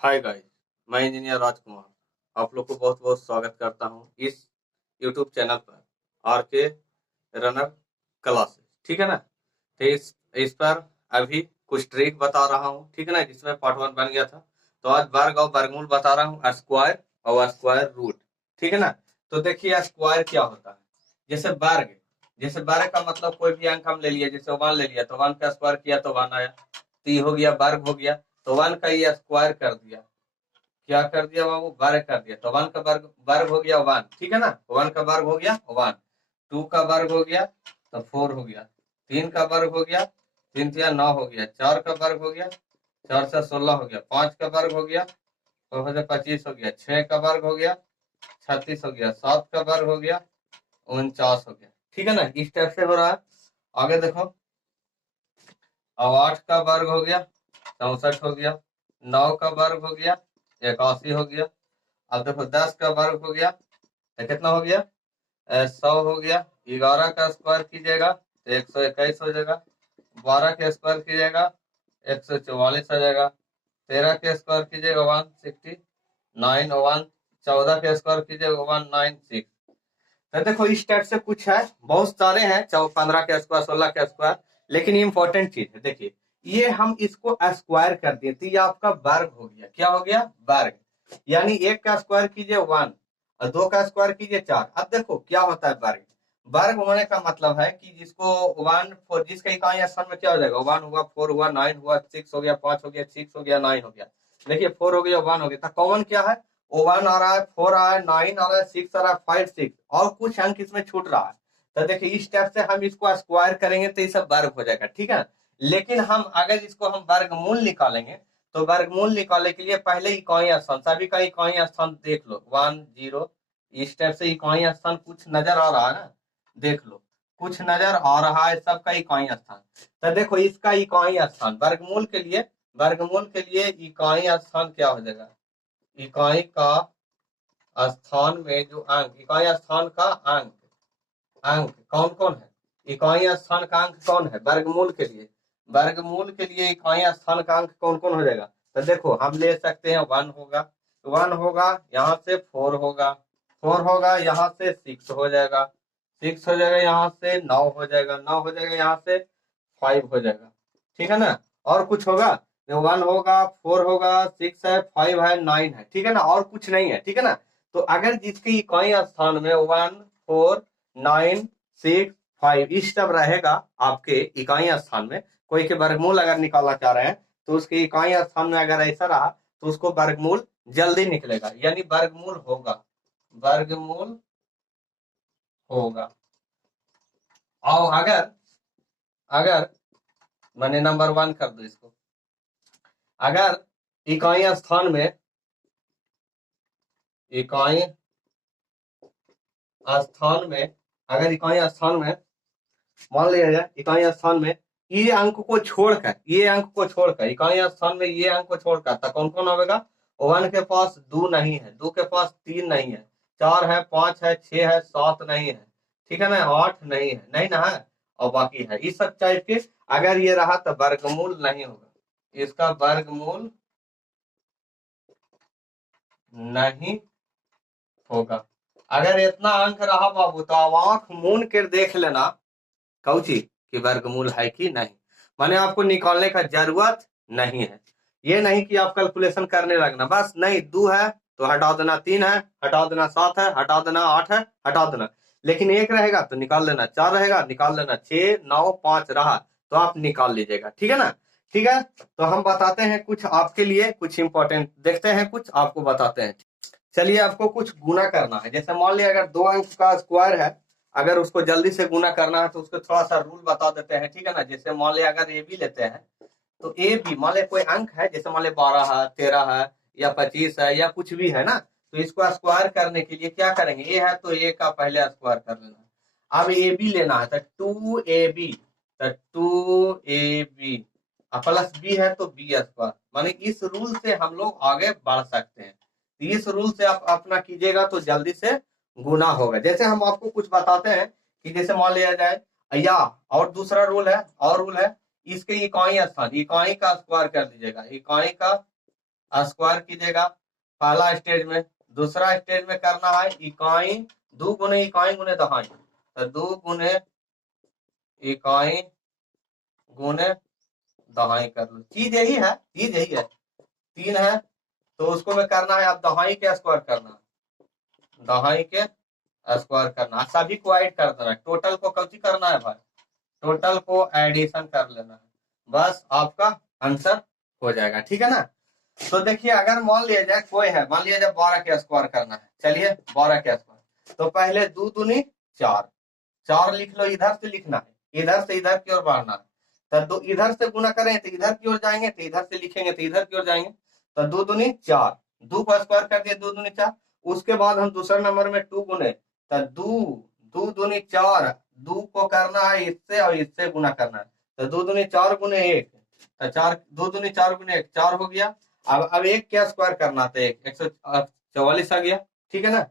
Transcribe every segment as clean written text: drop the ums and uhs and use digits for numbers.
Hi guys. मैं engineer राजकुमार आप लोग को बहुत बहुत स्वागत करता हूं इस यूट्यूब चैनल पर आर के रनर क्लासेस। ठीक है ना। तो इस पर अभी कुछ ट्रिक बता रहा हूं, ठीक है ना, जिसमें पार्ट वन बन गया था। तो आज वर्ग और वर्गमूल बता रहा हूं, स्क्वायर और स्क्वायर रूट। ठीक है ना। तो देखिए स्क्वायर क्या होता है। जैसे वर्ग, जैसे वर्ग का मतलब कोई भी अंक हम ले लिया, जैसे वन ले लिया तो वन का स्क्वायर किया तो वन आया। तो ये हो गया वर्ग हो गया। तो वन का ये स्क्वायर कर दिया, क्या कर दिया बाबू, वर्ग कर दिया। तो वन का वर्ग वर्ग हो गया वन, ठीक है ना। वन का वर्ग हो गया वन। टू का वर्ग हो गया तो फोर हो गया। तीन का वर्ग हो गया, तीन तिया नौ हो गया। चार का वर्ग हो गया, चार से 16 हो गया। पांच का वर्ग हो गया तो 25 हो गया। छह का वर्ग हो गया 36 हो गया। सात का वर्ग हो गया 49 हो गया। ठीक है ना, इस टाइप से हो रहा है। आगे देखो, अब आठ का वर्ग हो गया 64 हो गया। नौ का वर्ग हो गया 81 हो गया। अब देखो 10 का वर्ग हो गया तो कितना हो गया, 100 हो गया। 11 का स्क्वायर कीजिएगा तो 121 हो जाएगा। 12 के स्क्वायर कीजिएगा 144 हो जाएगा। 13 के स्क्वायर कीजिएगा 169 वन। 14 के स्क्वायर कीजिएगा 196। तो देखो इस टाइप से कुछ है, बहुत सारे हैं, 15 के स्क्वायर 16 के स्क्वायर। लेकिन इंपॉर्टेंट चीज है, देखिए ये हम इसको स्क्वायर कर दिए तो ये आपका वर्ग हो गया। क्या हो गया, वर्ग। यानी एक का स्क्वायर कीजिए वन और दो का स्क्वायर कीजिए चार। अब देखो क्या होता है वर्ग। वर्ग होने का मतलब है कि जिसको वन फोर, जिसका इकाई स्थान में क्या हो जाएगा, वन हुआ, फोर हुआ, नाइन हुआ, सिक्स हो गया, पांच हो गया, सिक्स हो गया, नाइन हो गया। देखिए फोर हो गया, वन हो गया, तो कॉमन क्या है, वो वन आ रहा है, फोर आ रहा है, नाइन आ रहा है, सिक्स आ रहा है, फाइव सिक्स, और कुछ अंक इसमें छूट रहा है। तो देखिए इस टाइप से हम इसको स्क्वायर करेंगे तो ये सब वर्ग हो जाएगा। ठीक है। लेकिन हम अगर इसको हम वर्गमूल निकालेंगे तो वर्गमूल निकालने के लिए पहले इकाई स्थान, सभी का इकाई स्थान देख लो, वन जीरो। इस टाइप से इकाई स्थान कुछ नजर आ रहा है ना, देख लो कुछ नजर आ रहा है सबका इकाई स्थान। तो देखो इसका इकाई स्थान वर्गमूल के लिए, वर्गमूल के लिए इकाई स्थान क्या हो जाएगा, इकाई का स्थान में जो अंक, इकाई स्थान का अंक, अंक कौन कौन है, इकाई स्थान का अंक कौन है वर्गमूल के लिए, वर्गमूल के लिए इकाई स्थान का अंक कौन कौन हो जाएगा। तो देखो हम ले सकते हैं वन होगा, वन होगा, यहाँ से फोर होगा, फोर होगा, यहाँ से सिक्स हो जाएगा, सिक्स हो जाएगा, यहाँ से नौ हो जाएगा, नौ हो जाएगा, यहाँ से फाइव हो जाएगा। ठीक है ना। और कुछ होगा, वन होगा, फोर होगा, सिक्स है, फाइव है, नाइन है। ठीक है ना, और कुछ नहीं है। ठीक है ना। तो अगर जिसके इकाई स्थान में one four nine six five इस सब रहेगा आपके इकाई स्थान में, कोई के वर्गमूल अगर निकालना चाह रहे हैं तो उसके इकाई स्थान में अगर ऐसा रहा तो उसको वर्गमूल जल्दी निकलेगा, यानी वर्गमूल होगा, वर्गमूल होगा। और अगर, अगर मैंने नंबर वन कर दो इसको, अगर इकाई स्थान में, इकाई स्थान में, अगर इकाई स्थान में मान लिया जाए, इकाई स्थान में ये अंक को छोड़कर, ये अंक को छोड़कर, इकाई स्थान में ये अंक को छोड़कर तो कौन कौन आएगा, वन के पास दो नहीं है, दो के पास तीन नहीं है, चार है, पांच है, छह है, सात नहीं है, ठीक है ना, आठ नहीं है, नहीं ना है, और बाकी है। इस सब टाइप के अगर ये रहा तो वर्गमूल नहीं होगा, इसका वर्गमूल नहीं होगा। अगर इतना अंक रहा बाबू तो आप आंख मूंद कर देख लेना कौची कि वर्गमूल है कि नहीं, माने आपको निकालने का जरूरत नहीं है। ये नहीं कि आप कैलकुलेशन करने लगना, बस नहीं, दो है तो हटा देना, तीन है हटा देना, सात है हटा देना, आठ है हटा देना। लेकिन एक रहेगा तो निकाल लेना, चार रहेगा निकाल लेना, छह नौ पांच रहा तो आप निकाल लीजिएगा। ठीक है ना। ठीक है, तो हम बताते हैं कुछ आपके लिए, कुछ इंपॉर्टेंट देखते हैं, कुछ आपको बताते हैं। चलिए आपको कुछ गुना करना है, जैसे मान लिया अगर दो अंक का स्क्वायर है, अगर उसको जल्दी से गुना करना है तो उसको थोड़ा सा रूल बता देते हैं। ठीक है ना। जैसे मान लिया अगर ए बी लेते हैं तो ए बी मान लिया कोई अंक है, जैसे मान लिया 12 है, 13 है, या 25 है, या कुछ भी है ना, तो इसको स्क्वायर करने के लिए क्या करेंगे, ए है तो ए का पहले स्क्वायर कर लेना। अब ए बी लेना है तो टू ए बी, तो two a b plus b है तो बी स्क्वायर, माने इस रूल से हम लोग आगे बढ़ सकते हैं। इस रूल से आप अपना कीजिएगा तो जल्दी से गुना होगा। जैसे हम आपको कुछ बताते हैं कि जैसे मान लिया जाए, या और दूसरा रूल है, और रूल है, इसके इकाई स्थान, इकाई का स्क्वायर कर दीजिएगा, इकाई का स्क्वायर कीजिएगा पहला स्टेज में। दूसरा स्टेज में करना है इकाई, 2 गुने इकाई गुने दहाई, तो 2 गुने इकाई गुने दहाई कर लो। चीज यही है, चीज यही है, 3 है तो उसको में करना है अब दहाई के स्क्वायर करना है, दहाई के स्क्वायर करना है, सभी को ऐड कर देना है, टोटल को कौची करना है भाई, टोटल को एडिशन कर लेना है, बस आपका आंसर हो जाएगा। ठीक है ना। तो देखिए अगर मान लिया जाए कोई है, मान लिया जाए 12 के स्क्वायर करना है, चलिए 12 के स्क्वायर, तो पहले 2 दूनी 4, 4 लिख लो, इधर से लिखना है, इधर से इधर की ओर बढ़ना है, तो इधर से गुना करें तो इधर की ओर जाएंगे, तो इधर से लिखेंगे तो इधर की ओर जाएंगे, तो 2 दूनी 4, 2 को स्क्वायर कर दिया 2 दूनी 4। उसके बाद हम दूसरे नंबर में 2 गुने, तो 2 दूनी 4, 2 को करना है इससे और इससे गुना करना है, तो 2 दूनी 4 गुने 1, तो 4, 2 दूनी 4 गुने 1 4 हो गया। अब 1 क्या स्क्वायर करना था, 144 आ गया। ठीक है ना।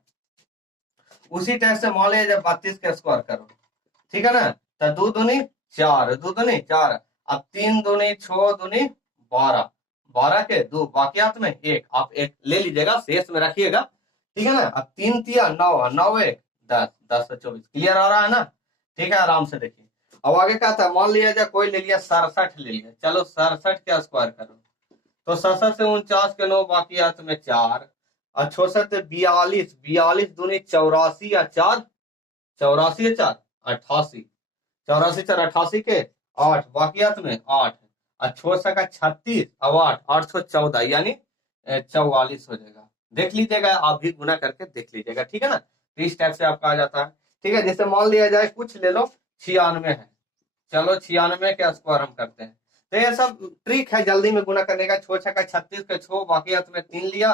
उसी टाइप से मान लीजिए 32 का स्क्वायर करो, ठीक है ना, तो 2 दूनी 4, 2 दूनी 4, अब 3 दूनी 6 दूनी 12, 12 के 2 बाकियात में 1, आप 1 ले लीजिएगा शेष में रखिएगा। ठीक है ना। अब 3 तिया 9, 9 1 10, 10 से 24, क्लियर आ रहा है ना। ठीक है, आराम से देखिए। अब आगे क्या था, मान लिया जाए कोई ले लिया 67 ले लिया, चलो 67 का स्क्वायर करो, तो 67 से 49 के 9 बाकियात में 4, और 64 से 42, 42 दूनी 84 या 4, 84 या 4 88, 84 4 88 के 8 बाकियात में 8, और 6 का 36 और 8 814 यानी 44 हो जाएगा। देख लीजिएगा, आप भी गुना करके देख लीजिएगा। ठीक है ना। तो इस टाइप से आपका आ जाता है। ठीक है, जैसे मान लिया जाए कुछ ले लो 96 है, चलो 96 के स्क्वायर हम करते हैं, तो ये सब ट्रिक है जल्दी में गुना करने का। 6 का 36 के 6 बाकियात में 3 लिया,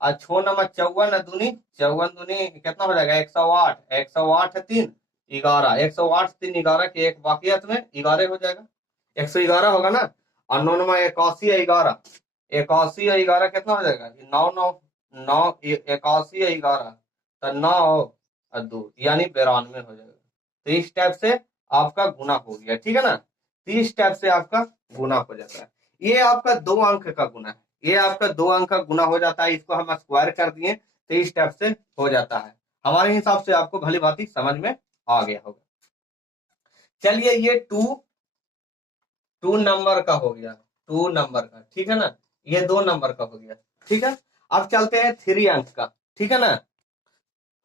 और 6 नंबर 54 दूनी 54 दूनी कितना हो जाएगा 108, 108 है 3 11, 108 3 11 के 1 बाकियात में 11 हो जाएगा, 111 होगा ना। और 9 नंबर 81 है 11, 81 है 11 कितना हो जाएगा 9 9 9 81 है 11, तो 9 और 2 यानी 92 हो जाएगा। तो इस टाइप से आपका गुना हो गया। ठीक है ना। तो इस टाइप से आपका गुना हो जाता है। ये आपका 2 अंक का गुना है, ये आपका 2 अंक का गुना हो जाता है, इसको हम स्क्वायर कर दिए तो इस टाइप से हो जाता है। हमारे हिसाब से आपको भली भांति समझ में आ गया होगा। चलिए ये 2 नंबर का हो गया, 2 नंबर का। ठीक है ना। ये 2 नंबर का हो गया। ठीक है। अब चलते हैं 3 अंक का। ठीक है ना।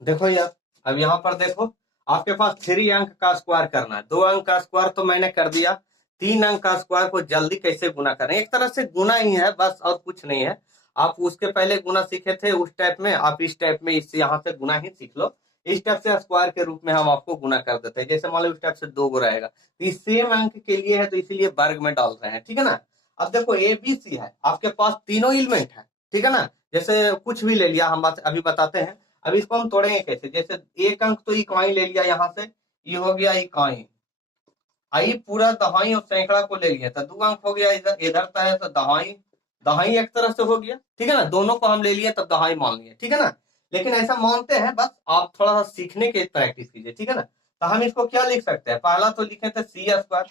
देखो यार, अब यहाँ पर देखो आपके पास 3 अंक का स्क्वायर करना है। 2 अंक का स्क्वायर तो मैंने कर दिया, 3 अंक का स्क्वायर को जल्दी कैसे गुना करें, एक तरह से गुना ही है बस, और कुछ नहीं है। आप उसके पहले गुना सीखे थे उस टाइप में, आप इस टाइप में इससे यहाँ से गुना ही सीख लो। इस टाइप से स्क्वायर के रूप में हम आपको गुना कर देते हैं। जैसे मान लो इस टाइप से 2 गो रहेगा, तो इस सेम अंक के लिए है तो इसीलिए वर्ग में डाल रहे हैं। ठीक है ना। अब देखो ए बी सी है, आपके पास तीनों एलिमेंट है। ठीक है ना। जैसे कुछ भी ले लिया, हम बात अभी बताते हैं। अब इसको हम तोड़ेंगे कैसे, जैसे 1 अंक तो इकाई ले लिया, यहाँ से ये हो गया इकाई, आई पूरा दहाई और सैकड़ा को ले लिया, तो 2 अंक हो गया, इधर इधर का है तो दहाई, दहाई एक तरह से हो गया। ठीक है ना। दोनों को हम ले लिए तब दहाई मान लिए। ठीक है ना। लेकिन ऐसा मानते हैं, बस आप थोड़ा सा सीखने की प्रैक्टिस कीजिए। ठीक है ना। तो हम इसको क्या लिख सकते हैं, पहला तो लिखे थे सी स्क्वायर,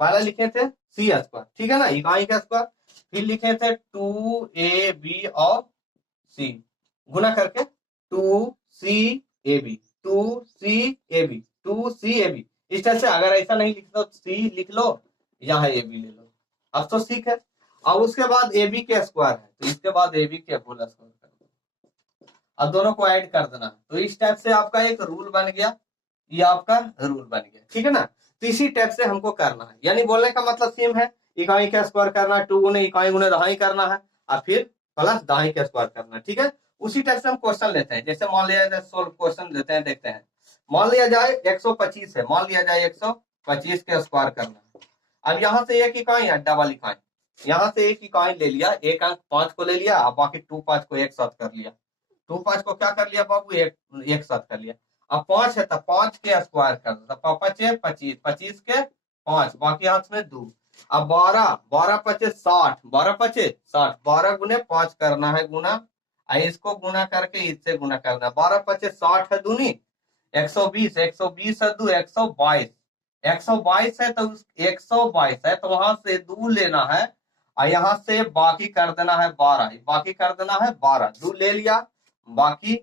पहला लिखे थे सी स्क्वायर। ठीक है ना, इकाई का स्क्वायर। फिर लिखे थे 2ab और सी, गुना करके 2cab, 2cab, 2cab। इस तरह से अगर ऐसा नहीं लिख दो सी लिख लो, यहाँ ए बी ले लो, अब तो ठीक है। और उसके बाद ए बी के स्क्वायर है, तो इसके बाद ए बी के होल स्क्वायर कर दो, अब दोनों को ऐड कर देना। तो इस टाइप से आपका एक रूल बन गया, ये आपका रूल बन गया। ठीक है ना। तो इसी टाइप से हमको करना है, यानी बोलने का मतलब सेम है, इकाई का स्क्वायर करना है, 2 गुने इकाई गुने दहाई करना है, और फिर प्लस दहाई का स्क्वायर करना है। ठीक है। उसी टाइप से हम क्वेश्चन लेते हैं, जैसे मान लिया जाए सोल्व क्वेश्चन लेते हैं, देखते हैं। मान लिया जाए 125 है, मान लिया जाए 125 के स्क्वायर करना है। अब यहाँ से एक इकाई है, डबल इकाई, यहाँ से एक इकाई ले लिया, एक अंक 5 को ले लिया, और बाकी 2 5 को एक साथ कर लिया, 2 5 को क्या कर लिया बाबू, एक साथ कर लिया। अब 5 है तो 5 के स्क्वायर कर दो, तो 5 25, 25 के 5 बाकी हाथ में 2। अब 12, 12 पचे 60, 12 पचे 60, 12 गुने 5 करना है गुना, इसको गुना करके इससे गुना करना है, 12 पचे 60 है दूनी 120, 120 है 2 122, 122 है तो 122 है तो वहां से 2 लेना है, और यहाँ से बाकी कर देना है 12, बाकी कर देना है 12, 2 ले लिया, बाकी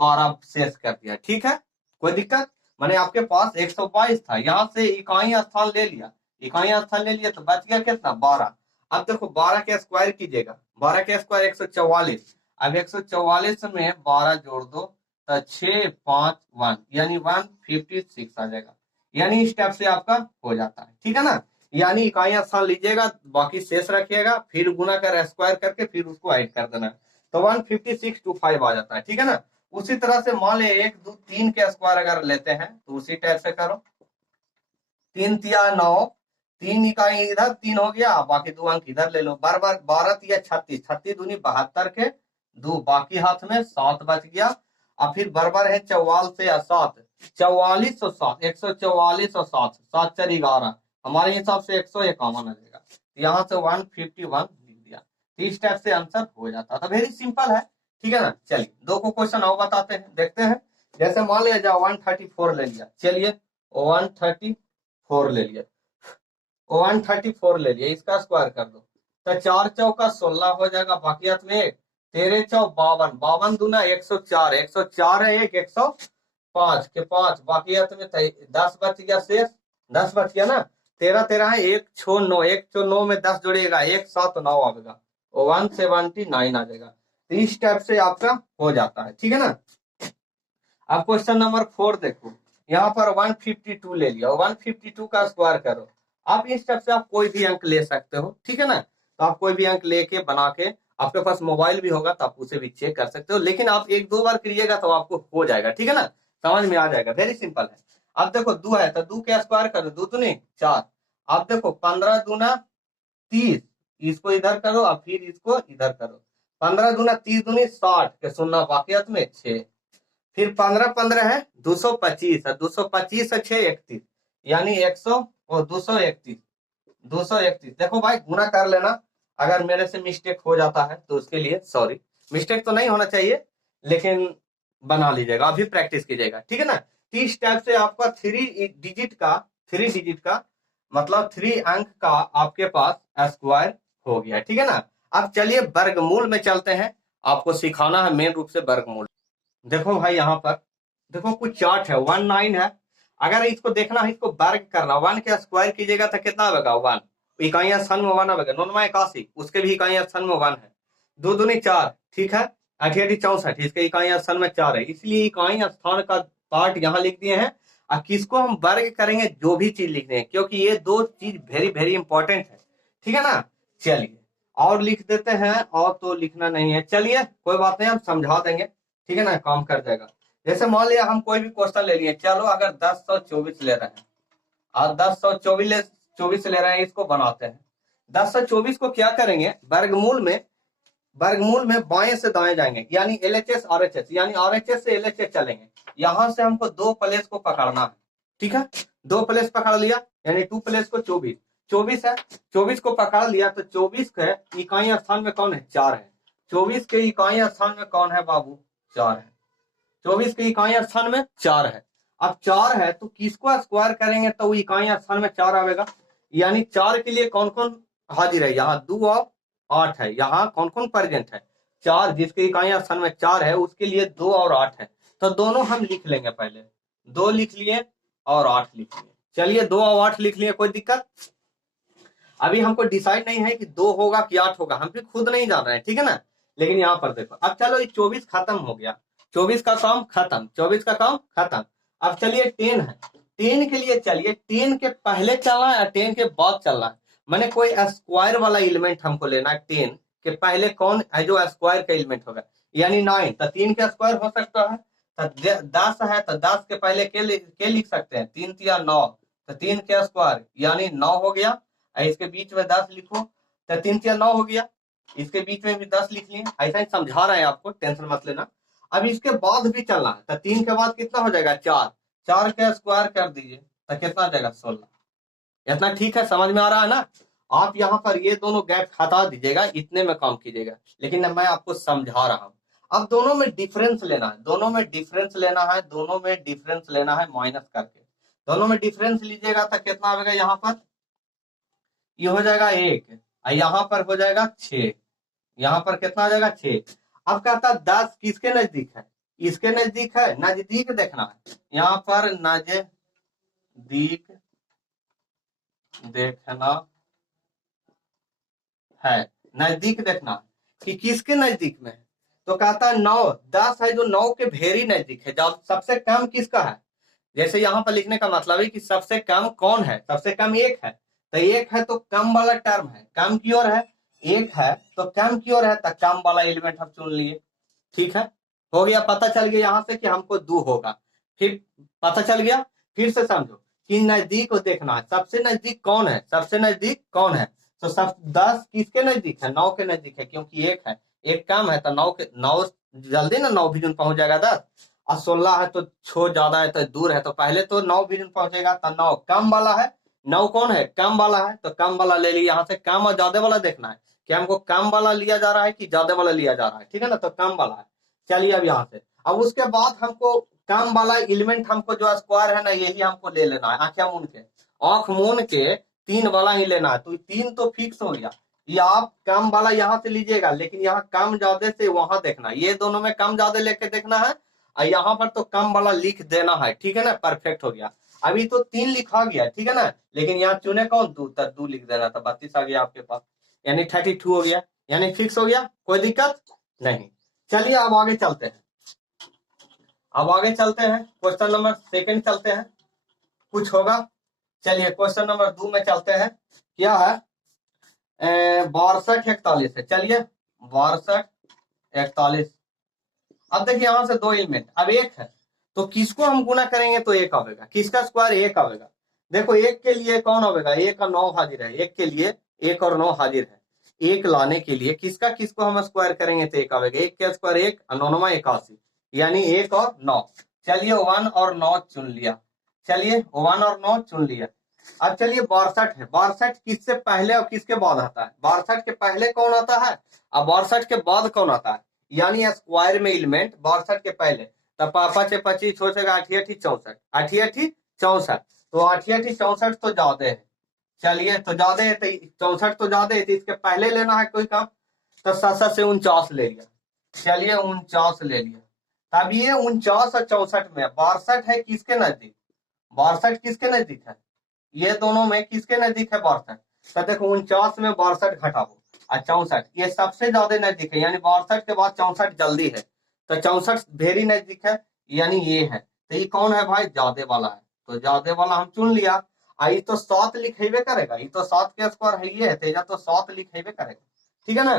12 शेष कर दिया। ठीक है, कोई दिक्कत? मैंने आपके पास 122 था, यहाँ से इकाई स्थान ले लिया, इकाई स्थान ले लिया तो बच गया कितना 12। अब देखो 12 के स्क्वायर कीजिएगा, 12 के स्क्वायर 144, अब 144 में 12 जोड़ दो तो 651 यानी 156 आ जाएगा। यानी इस टाइप से आपका हो जाता है। ठीक है ना, यानी इकाइयां स्थान लीजिएगा, बाकी शेष रखिएगा, फिर गुना कर स्क्वायर करके फिर उसको ऐड कर देना है तो 15625 आ जाता है। ठीक है ना, उसी तरह से मान ले 1 2 3 के स्क्वायर अगर लेते हैं तो उसी टाइप से करो, 3 तिया 9, 3 इकाई इधर 3 हो गया, बाकी 2 अंक इधर ले लो, बार बार 12 तिया 36, 36 दूनी 72 के 2, बाकी हाथ में 7 बच गया। और फिर बराबर है 44 से 7, 44 और 7, 144 और 7, 7 4 11, हमारे हिसाब से 151 आ जाएगा। यहाँ से 151 लिख दिया, इस टाइप से आंसर हो जाता था। वेरी सिंपल है। ठीक है ना, चलिए 2 को क्वेश्चन और बताते हैं, देखते हैं। जैसे मान लिया जाओ 134 ले लिया, चलिए 134 ले लिया, 134 ले लिया, इसका स्क्वायर कर दो तो 4 चौका 16 हो जाएगा, बाकी हाथ में 13 चौ 52, 52 दूना 104, 104 है 1, 105 के 5, बाकी हाथ में 10 बच गया शेष, 10 बच गया ना, 13 13 है 1 6 9, 1 6 9 में 10 जोड़िएगा 1 7 9 आएगा, 179 आ जाएगा। तो इस टाइप से आपका हो जाता है। ठीक है ना, अब क्वेश्चन नंबर 4 देखो, यहाँ पर 152 ले लिया, 152 का स्क्वायर करो। आप इस टाइप से आप कोई भी अंक ले सकते हो। ठीक है ना, तो आप कोई भी अंक लेके बना के, आपके पास मोबाइल भी होगा तो आप उसे भी चेक कर सकते हो, लेकिन आप 1 2 बार करिएगा तो आपको हो जाएगा। ठीक है ना, समझ में आ जाएगा, वेरी सिंपल है। अब देखो 2 है तो 2 के स्क्वायर करो, 2 दूनी 4, अब देखो 15 दूना 30, इसको इधर करो और फिर इसको इधर करो, 15 दूना 30 दूनी 60 के 0 बाकी में 6, फिर 15 15 है 225 है, 225 है 6 31, यानी 100 और 231, 231। देखो भाई गुना कर लेना, अगर मेरे से मिस्टेक हो जाता है तो उसके लिए सॉरी, मिस्टेक तो नहीं होना चाहिए लेकिन बना लीजिएगा, अभी प्रैक्टिस कीजिएगा। ठीक है ना, इस टाइप से आपका 3 डिजिट का मतलब 3 अंक का आपके पास स्क्वायर हो गया। ठीक है ना, अब चलिए वर्गमूल में चलते हैं, आपको सिखाना है मेन रूप से वर्गमूल। देखो भाई यहाँ पर देखो कुछ चार्ट है, 19 है, अगर इसको देखना है, इसको वर्ग करना, 1 के स्क्वायर कीजिएगा तो कितना आएगा 1, इकाइयां स्थान में 1 आएगा, 9 81, उसके भी इकाइयां स्थान में 1 है, 2 दूनी 4, ठीक है, 8 8 64, इसके इकाइयां स्थान में 4 है, इसलिए इकाई स्थान का पार्ट यहाँ लिख दिए हैं। और किसको हम वर्ग करेंगे, जो भी चीज लिखने हैं, क्योंकि ये 2 चीज वेरी वेरी इंपॉर्टेंट है। ठीक है ना, चलिए और लिख देते हैं, और तो लिखना नहीं है, चलिए कोई बात नहीं, हम समझा देंगे। ठीक है ना, काम कर जाएगा। जैसे मान लिया हम कोई भी क्वेश्चन ले लिए, चलो अगर 1024 ले रहे हैं और 1024 ले रहे हैं, इसको बनाते हैं। 1024 को क्या करेंगे, वर्गमूल में बाएं से दाएं जाएंगे, यानी LHS RHS, यानी RHS से LHS चलेंगे। यहां से हमको 2 प्लेस को पकड़ना है। ठीक है, 2 प्लेस पकड़ लिया, यानी 2 प्लेस को 24, 24 है, 24 को पकड़ लिया तो 24 के इकाई स्थान में कौन है, 4 है, 24 के इकाई स्थान में कौन है बाबू, 4 है, 24 के इकाई स्थान में 4 है। अब 4 है तो किसको स्क्वायर करेंगे तो वो इकाई स्थान में 4 आएगा, यानी 4 के लिए कौन कौन हाजिर है, यहाँ 2 और 8 है, यहाँ कौन कौन प्रेजेंट है, 4, जिसके इकाई स्थान में 4 है उसके लिए 2 और 8 है, तो दोनों हम लिख लेंगे, पहले 2 लिख लिए और 8 लिख लिए। चलिए 2 और 8 लिख लिए, कोई दिक्कत? अभी हमको डिसाइड नहीं है कि 2 होगा कि 8 होगा, हम भी खुद नहीं जान रहे हैं। ठीक है ना, लेकिन यहाँ पर देखो, अब चलो ये 24 खत्म हो गया, 24 का काम खत्म, 24 का काम खत्म। अब चलिए 10 है, 10 के लिए चलिए 10 के पहले चलना है या 10 के बाद चलना है, मैंने कोई स्क्वायर वाला एलिमेंट हमको लेना है, 10 के पहले कौन है जो स्क्वायर का एलिमेंट होगा, यानी 9, तो 3 का स्क्वायर हो सकता है, तो 10 है तो 10 के पहले के लिख सकते हैं, 3 3 9, तो 3 के स्क्वायर यानी 9 हो गया, इसके बीच में 10 लिखो तो 3 3 9 हो गया, इसके बीच में भी 10 लिख लिए, ऐसा ही समझा रहे हैं आपको, टेंशन मत लेना। अब इसके बाद भी चलना है, तो 3 के बाद कितना हो जाएगा, 4, 4 के स्क्वायर कर दीजिए तो कितना आ जाएगा, 16। इतना ठीक है, समझ में आ रहा है ना? आप यहाँ पर ये दोनों गैप हटा दीजिएगा, इतने में काम कीजिएगा, लेकिन मैं आपको समझा रहा हूँ। अब दोनों में डिफरेंस लेना है, दोनों में डिफरेंस लेना है, दोनों में डिफरेंस लेना है माइनस करके, दोनों में डिफरेंस लीजिएगा तो कितना आएगा, यहाँ पर ये हो जाएगा 1, और यहाँ पर हो जाएगा 6, यहाँ पर कितना आ जाएगा 6। अब कहता 10 किसके नजदीक है, इसके नजदीक है, नजदीक देखना है, यहाँ पर नजदीक देखना है, नजदीक देखना कि किसके नजदीक में है। तो कहता है 9, 10 है जो 9 के भेरी नजदीक है, जब सबसे कम किसका है, जैसे यहाँ पर लिखने का मतलब है कि सबसे कम कौन है, सबसे कम 1 है, तो 1 है तो कम वाला टर्म है, कम की ओर है, 1 है तो कम की ओर है, तो कम वाला एलिमेंट हम चुन लिए। ठीक है, हो गया, पता चल गया यहाँ से कि हमको 2 होगा। फिर पता चल गया, फिर से समझो कि नजदीक को देखना है, सबसे नजदीक कौन है, सबसे नजदीक कौन है। तो सब 10 किसके नजदीक है, 9 के नजदीक है, क्योंकि 1 है, 1 कम है, तो 9 जल्दी ना 9 भी जून पहुंच जाएगा 10, और 16 है तो 6 ज्यादा है तो दूर है, तो पहले तो 9 भी जून पहुंचेगा, तो 9 कम वाला है, 9 कौन है, कम वाला है, तो कम वाला ले लिया। यहाँ से कम और ज्यादा वाला देखना है कि हमको कम वाला लिया जा रहा है कि ज्यादा वाला लिया जा रहा है, ठीक है ना, तो कम वाला है। चलिए अब यहाँ से, अब उसके बाद हमको कम वाला एलिमेंट, हमको जो स्क्वायर है ना, यही हमको ले लेना है, आंख मून के 3 वाला ही लेना है, तो 3 तो फिक्स हो गया। ये आप कम वाला यहाँ से लीजिएगा, लेकिन यहाँ कम ज्यादा से वहां देखना, ये दोनों में कम ज्यादा लेके देखना है, और यहाँ पर तो कम वाला लिख देना है, ठीक है ना, परफेक्ट हो गया। अभी तो 3 लिखा गया, ठीक है ना, लेकिन यहाँ चुने कौन 2, तो 2 लिख देना, तो 32 आ गया आपके पास, यानी 32 हो गया, यानी फिक्स हो गया, कोई दिक्कत नहीं। चलिए अब आगे चलते हैं, अब आगे चलते हैं, क्वेश्चन नंबर 2 चलते हैं, कुछ होगा। चलिए क्वेश्चन नंबर 2 में चलते हैं, क्या है 62 41 है, चलिए 62 41। अब देखिए यहाँ से 2 एलिमेंट, अब 1 है तो किसको हम गुना करेंगे तो 1 आवेगा, किसका स्क्वायर 1 आवेगा। देखो 1 के लिए कौन आवेगा, 1 और 9 हाजिर है, 1 के लिए 1 और 9 हाजिर है, 1 लाने के लिए किसका किसको हम स्क्वायर करेंगे तो 1 आवेगा, 1 के स्क्वायर 1 और 9 9 81, यानी 1 और 9। चलिए 1 और 9 चुन लिया, चलिए 1 और 9 चुन लिया। अब चलिए 62 है, 62 किससे पहले और किसके बाद आता है, 62 के पहले कौन आता है और 62 के बाद कौन आता है, यानी स्क्वायर में एलिमेंट 62 के पहले, तब 5 25 हो जाएगा 88 64, 88 64, तो 88 64 तो ज्यादा है। चलिए तो ज्यादा है, तो 64 तो ज्यादा है, तो इसके पहले लेना है कोई काम, तो 7 से 49 ले लिया, चलिए 49 ले लिया। तब ये 49 और 64 में 62 है किसके नजदीक, 62 किसके नजदीक है, ये दोनों में किसके नजदीक है 62, तो देखो 49 में 62 घटाओ और 64, ये सबसे ज्यादा नजदीक है, यानी 62 के बाद 64 जल्दी है, तो 64 वेरी नजदीक है, यानी ये है, तो ये कौन है भाई, ज्यादा वाला है, तो ज्यादा वाला हम चुन लिया। आई तो 7 लिखेबे करेगा, ये तो 7 के स्क्वायर है, ये है तेजा तो 7 लिखेबे करेगा, ठीक है ना।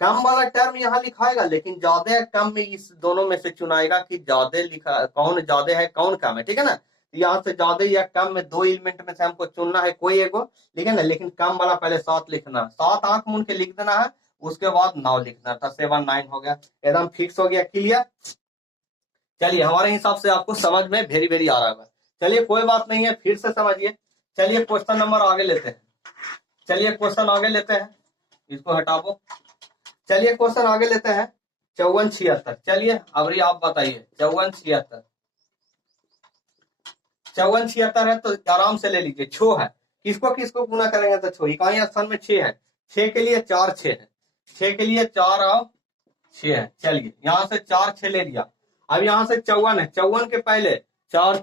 कम वाला टर्म यहाँ लिखाएगा, लेकिन ज्यादा कम में इस दोनों में से चुनाएगा कि ज्यादा लिखा कौन ज्यादा है कौन कम है, ठीक है ना। यहाँ से ज्यादा या कम में 2 एलिमेंट में से हमको चुनना है कोई एगो, ठीक है ना, लेकिन कम वाला पहले 7 लिखना, 7 आंख मून के लिख देना है, उसके बाद 9 लिखना था, 7 9 हो गया, एकदम फिक्स हो गया, क्लियर। चलिए हमारे हिसाब से आपको समझ में वेरी वेरी आ रहा है, चलिए कोई बात नहीं है, फिर से समझिए। चलिए क्वेश्चन नंबर आगे लेते हैं, चलिए क्वेश्चन आगे लेते हैं, इसको हटाओ। चलिए क्वेश्चन आगे लेते हैं 54 76, चलिए अबरी आप बताइए 54 76, 54 76 है तो आराम से ले लीजिए, छो है, किसको किसको गुना करेंगे तो छो, इकाई स्थान में 6 है, 6 के लिए 4 6 है, 6 के लिए 4 और 6 है, चलिए यहाँ से 4 6 ले लिया। अब यहाँ से 54 है, 54 के पहले 4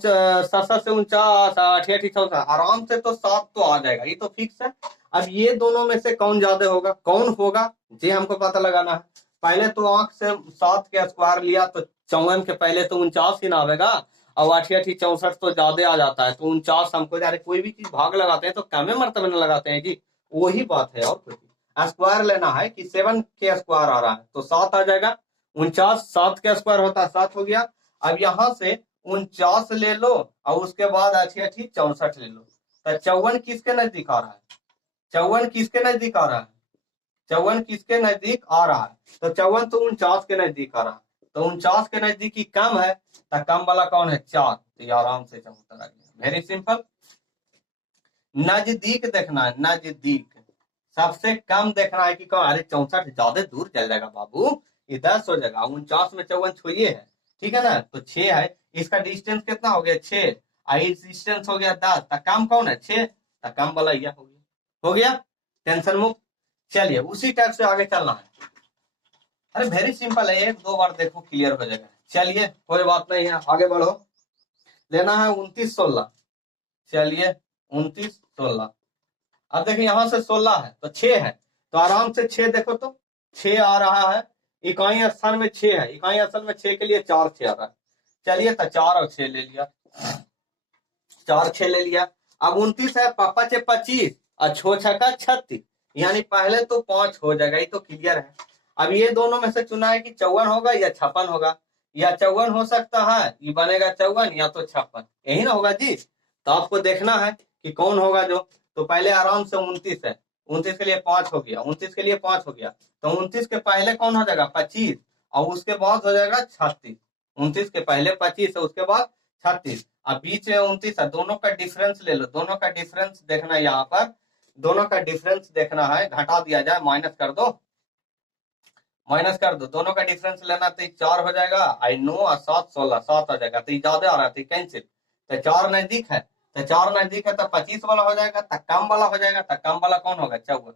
7 से 49 88 64, आराम से तो 7 तो आ जाएगा, ये तो फिक्स है। अब ये दोनों में से कौन ज्यादा होगा, कौन होगा ये हमको पता लगाना है। पहले तो आंख से 7 के स्क्वायर लिया, तो 54 के पहले तो 49 ही ना आवेगा, और 88 64 तो ज्यादा आ जाता है, तो 49 हमको, यार कोई भी चीज भाग लगाते हैं तो कमे मर्तबे में लगाते हैं जी, वही बात है, और कुछ स्क्वायर लेना है कि 7 के स्क्वायर आ रहा है तो 7 आ जाएगा, 49 7 के स्क्वायर होता है 7 हो गया। अब यहाँ से 49 ले लो और उसके बाद 88 64 ले लो, तो 54 किसके नजदीक आ रहा है, 54 किसके नजदीक आ रहा है, 54 किसके नजदीक आ रहा है, तो 54 तो 49 के नजदीक आ रहा है, तो 49 के नजदीक ही कम है, तो कम वाला कौन है 4, तो ये आराम से 74 आ गया, वेरी सिंपल। नजदीक देखना है, नजदीक सबसे कम देखना है कि कौन, अरे 64 ज्यादा दूर चल जाएगा बाबू, ये 10 हो जाएगा, 49 में 54 छोड़िए है, ठीक है ना, तो 6 है, इसका डिस्टेंस कितना हो गया 6, इस डिस्टेंस हो गया 10, तो कम कौन है 6, तो कम वाला यह हो गया, टेंशन मुक्त। चलिए उसी टाइप से आगे चलना है। अरे वेरी सिंपल है, एक दो बार देखो क्लियर हो जाएगा। चलिए कोई बात नहीं है, आगे बढ़ो। लेना है 29 16। चलिए 29 16। अब देखिए यहाँ से 16 है तो 6 है, तो आराम से 6 देखो तो 6 आ रहा है। इकाई स्थान में 6 है, इकाई स्थान में 6 के लिए 4 6 आ रहा है। चलिए तो 4 और 6 ले लिया, 4 6 ले लिया। अब 29 है, पापा चे 25 और छो छका 36, यानी पहले तो 5 हो जाएगा, ये तो क्लियर है। अब ये दोनों में से चुना है कि 54 होगा या 56 होगा, या 54 हो सकता है, ये बनेगा 54 या तो 56, यही ना होगा जी। तो आपको देखना है कि कौन होगा जो। तो पहले आराम से 29 है, 29 के लिए 5 हो गया, 29 के लिए 5 हो गया, तो 29 के पहले कौन हो जाएगा 25, और उसके बाद हो जाएगा 36। 29 के पहले 25 है, उसके बाद 36, अब बीच में 29 है। दोनों का डिफरेंस ले लो, दोनों का डिफरेंस देखना है यहाँ पर, दोनों का डिफरेंस देखना है, घटा दिया जाए, माइनस कर दो, माइनस कर दो। दोनों का डिफरेंस लेना तो 4 हो जाएगा, आई नो, और 7 16 7 आ जाएगा, तो ये ज्यादा आ रहा है, कैंसिल। तो 4 नजदीक है, तो 4 नजदीक है तो 25 वाला हो जाएगा, तो कम वाला हो जाएगा, तो कम वाला कौन होगा 54,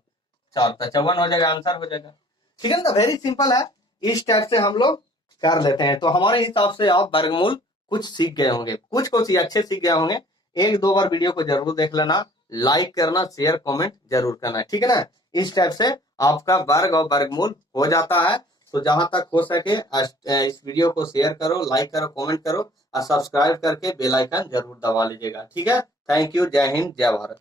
4 तो 54 हो जाएगा, आंसर हो जाएगा। ठीक है ना, वेरी सिंपल है। इस टाइप से हम लोग कर लेते हैं। तो हमारे हिसाब से आप वर्गमूल कुछ सीख गए होंगे, कुछ ही अच्छे सीख गए होंगे। एक दो बार वीडियो को जरूर देख लेना, लाइक करना, शेयर कमेंट जरूर करना, ठीक है ना। इस टाइप से आपका वर्ग और वर्गमूल हो जाता है। तो जहां तक हो सके इस वीडियो को शेयर करो, लाइक करो, कमेंट करो और सब्सक्राइब करके बेल आइकन जरूर दबा लीजिएगा, ठीक है। थैंक यू, जय हिंद, जय भारत।